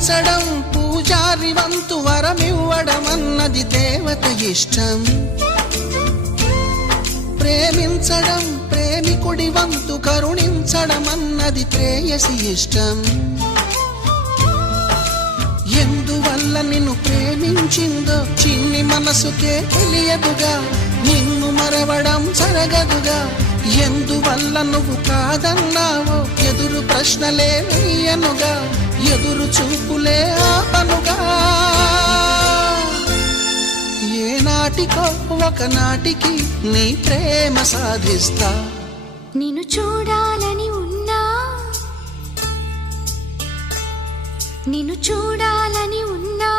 పూజించడం పూజారి వంతు వరమివ్వడం అన్నది దేవత ఇష్టం. ప్రేమించడం ప్రేమికుడి వంతు కరుణించడం అన్నది ప్రేయసి ఇష్టం. ఎందువల్ల నిన్ను ప్రేమించిందో చిన్ని మనసుకే తెలియదుగా, నిన్ను మరవడం జరగదుగా. ఎందువల్ల నువ్వు కాదన్నావో ఎదురు ప్రశ్నలే వేయనుగా, ఎదురు చూపులే ఆపనుగా. ఏనాటికో ఒకనాటికి నీ ప్రేమ సాధిస్తా. నిన్ను చూడాలని ఉన్నా, నిన్ను చూడాలని ఉన్నా